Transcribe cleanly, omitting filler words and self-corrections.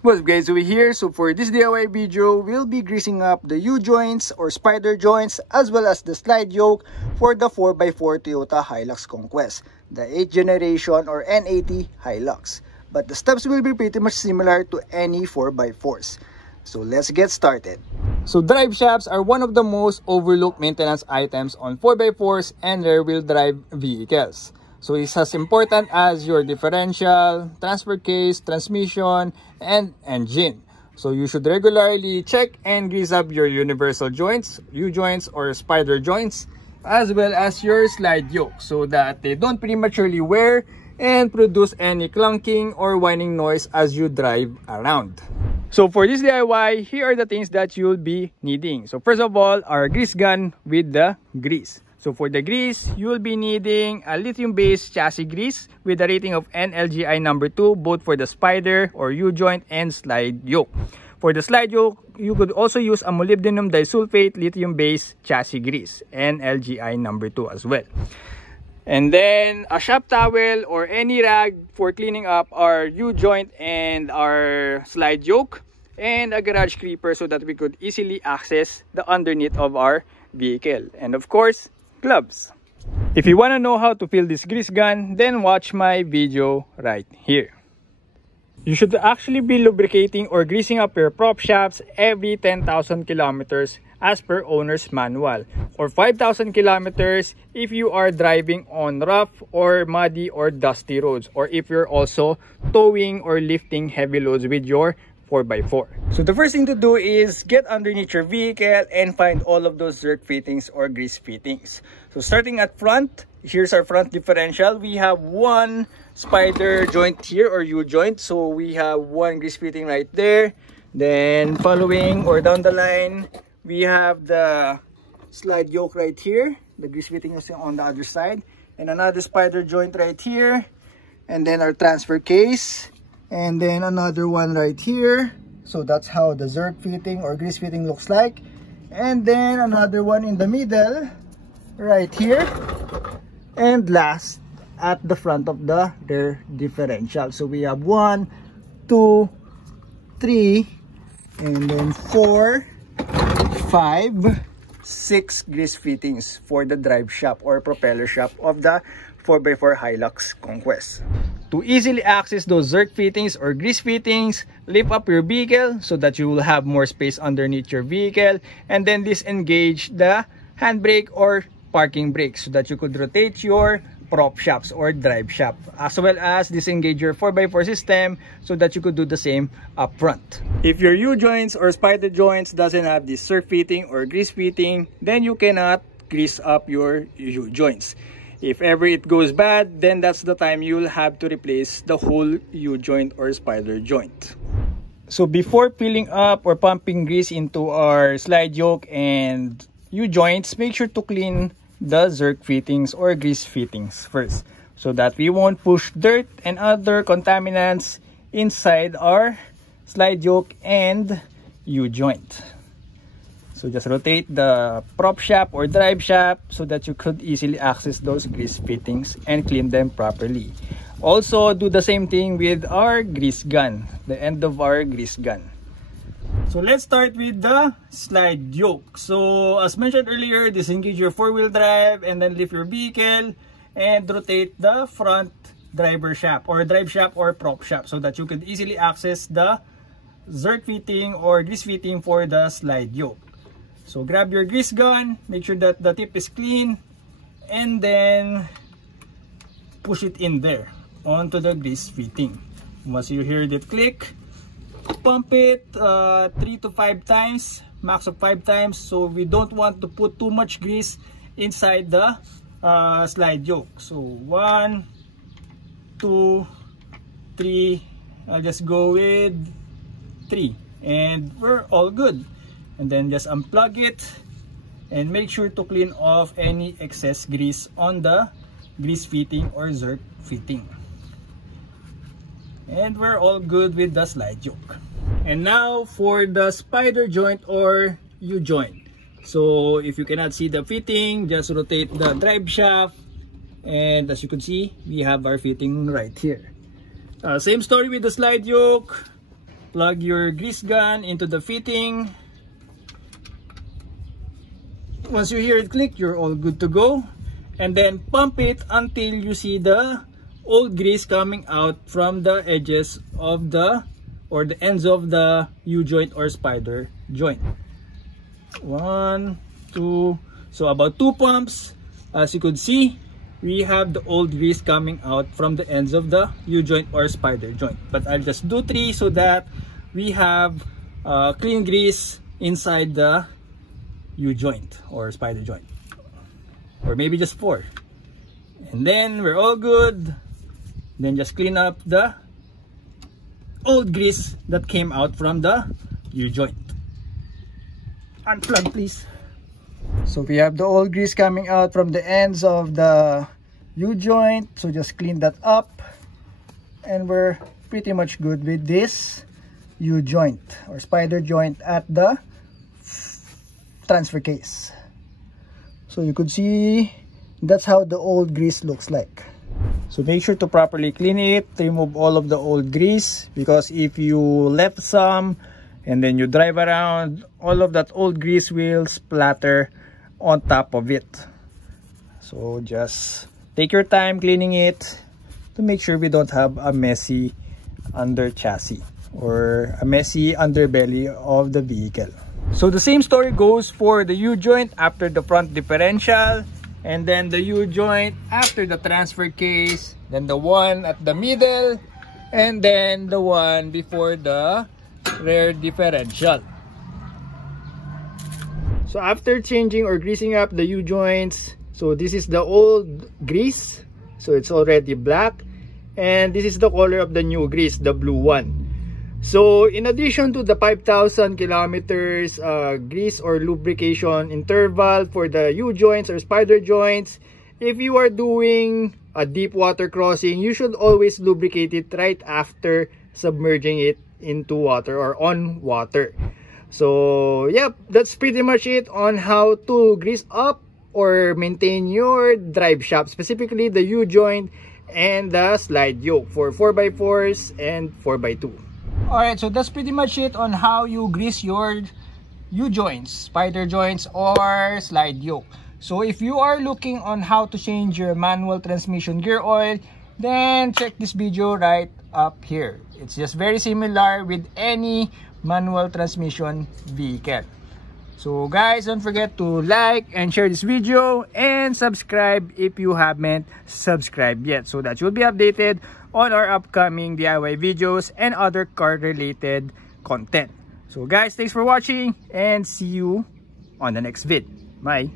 What's up guys, over here. So for this DIY video, we'll be greasing up the U-joints or spider joints as well as the slide yoke for the 4x4 Toyota Hilux Conquest, the 8th generation or N80 Hilux. But the steps will be pretty much similar to any 4x4s. So let's get started. So drive shafts are one of the most overlooked maintenance items on 4x4s and rear-wheel drive vehicles. So it's as important as your differential, transfer case, transmission, and engine. So you should regularly check and grease up your universal joints, U-joints or spider joints, as well as your slide yoke so that they don't prematurely wear and produce any clunking or whining noise as you drive around. So for this DIY, here are the things that you'll be needing. So first of all, our grease gun with the grease. So for the grease, you will be needing a lithium-based chassis grease with a rating of NLGI number 2, both for the spider or U-joint and slide yoke. For the slide yoke, you could also use a molybdenum disulfate lithium-based chassis grease, NLGI number 2 as well. And then a shop towel or any rag for cleaning up our U-joint and our slide yoke, and a garage creeper so that we could easily access the underneath of our vehicle. And of course, gloves. If you want to know how to fill this grease gun, then watch my video right here. You should actually be lubricating or greasing up your prop shafts every 10,000 kilometers as per owner's manual, or 5,000 kilometers if you are driving on rough or muddy or dusty roads, or if you're also towing or lifting heavy loads with your 4x4. So the first thing to do is get underneath your vehicle and find all of those dirt fittings or grease fittings. So starting at front, here's our front differential. We have one spider joint here or U-joint. So we have one grease fitting right there. Then following or down the line, we have the slide yoke right here. The grease fitting is on the other side. And another spider joint right here. And then our transfer case. And then another one right here. So that's how the zerk fitting or grease fitting looks like. And then another one in the middle right here. And last at the front of the rear differential. So we have 1, 2, 3, and then 4, 5, 6 grease fittings for the drive shaft or propeller shaft of the 4x4 Hilux Conquest. To easily access those zerk fittings or grease fittings, lift up your vehicle so that you will have more space underneath your vehicle, and then disengage the handbrake or parking brake so that you could rotate your prop shafts or drive shaft, as well as disengage your 4x4 system so that you could do the same up front. If your U-joints or spider joints doesn't have this zerk fitting or grease fitting, then you cannot grease up your U-joints. If ever it goes bad, then that's the time you'll have to replace the whole U-joint or spider joint. So before filling up or pumping grease into our slide yoke and U-joints, make sure to clean the zerk fittings or grease fittings first, so that we won't push dirt and other contaminants inside our slide yoke and U-joint. So just rotate the prop shaft or drive shaft so that you could easily access those grease fittings and clean them properly. Also, do the same thing with our grease gun, the end of our grease gun. So let's start with the slide yoke. So as mentioned earlier, disengage your 4-wheel drive and then lift your vehicle and rotate the front driver shaft or drive shaft or prop shaft so that you could easily access the zerk fitting or grease fitting for the slide yoke. So grab your grease gun, make sure that the tip is clean, and then push it in there onto the grease fitting. Once you hear it click, pump it 3 to 5 times, max of 5 times. So we don't want to put too much grease inside the slide yoke. So 1, 2, 3, I'll just go with 3, and we're all good. And then just unplug it and make sure to clean off any excess grease on the grease fitting or zerk fitting. And we're all good with the slide yoke. And now for the spider joint or U-joint. So if you cannot see the fitting, just rotate the drive shaft, and as you can see, we have our fitting right here. Same story with the slide yoke. plug your grease gun into the fitting. Once you hear it click, you're all good to go. And then pump it until you see the old grease coming out from the edges of the ends of the U-joint or spider joint. 1, 2, so about 2 pumps. As you could see, we have the old grease coming out from the ends of the U-joint or spider joint. But I'll just do 3 so that we have clean grease inside the U-joint or spider joint, or maybe just 4, and then we're all good. Then just clean up the old grease that came out from the U-joint. Unplug, please. So we have the old grease coming out from the ends of the U-joint, so just clean that up, and we're pretty much good with this U-joint or spider joint at the transfer case. So you could see that's how the old grease looks like. So make sure to properly clean it, remove all of the old grease, because if you left some and then you drive around, all of that old grease will splatter on top of it. So just take your time cleaning it to make sure we don't have a messy under chassis or a messy underbelly of the vehicle. So the same story goes for the U-joint after the front differential, and then the U-joint after the transfer case, then the one at the middle, and then the one before the rear differential. So after changing or greasing up the U-joints, so this is the old grease, so it's already black, and this is the color of the new grease, the blue one. So in addition to the 5,000 kilometers grease or lubrication interval for the U-joints or spider joints, if you are doing a deep water crossing, you should always lubricate it right after submerging it into water or on water. So yep, that's pretty much it on how to grease up or maintain your drive shaft, specifically the U-joint and the slide yoke for 4x4s and 4x2. Alright, so that's pretty much it on how you grease your U-joints, spider joints, or slide yoke. So if you are looking on how to change your manual transmission gear oil, then check this video right up here. It's just very similar with any manual transmission vehicle. So guys, don't forget to like and share this video and subscribe if you haven't subscribed yet, so that you'll be updated on our upcoming DIY videos and other car related content. So guys, thanks for watching and see you on the next vid. Bye.